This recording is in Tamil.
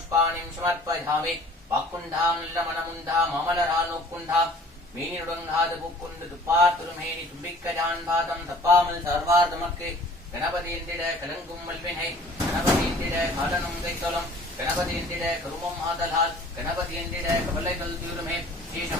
पुष्पाणिं समर्पयामि वाक्कुण्डां लमनमुण्डां मामलरानोक्कुण्डां மீனிருடங்காது பூக்குண்டு துப்பாத்துருமேனி தும்பிக்கஜான் பாதம் தப்பாமல் சர்வார்தமக்கு கணபதி எந்திட கலங்கும் மல்வினை கணபதி எந்திட காலனும் கைத்தொலம் கணபதி எந்திட கருமம் ஆதலால் கணபதி எந்திட கவலைகள் தீருமே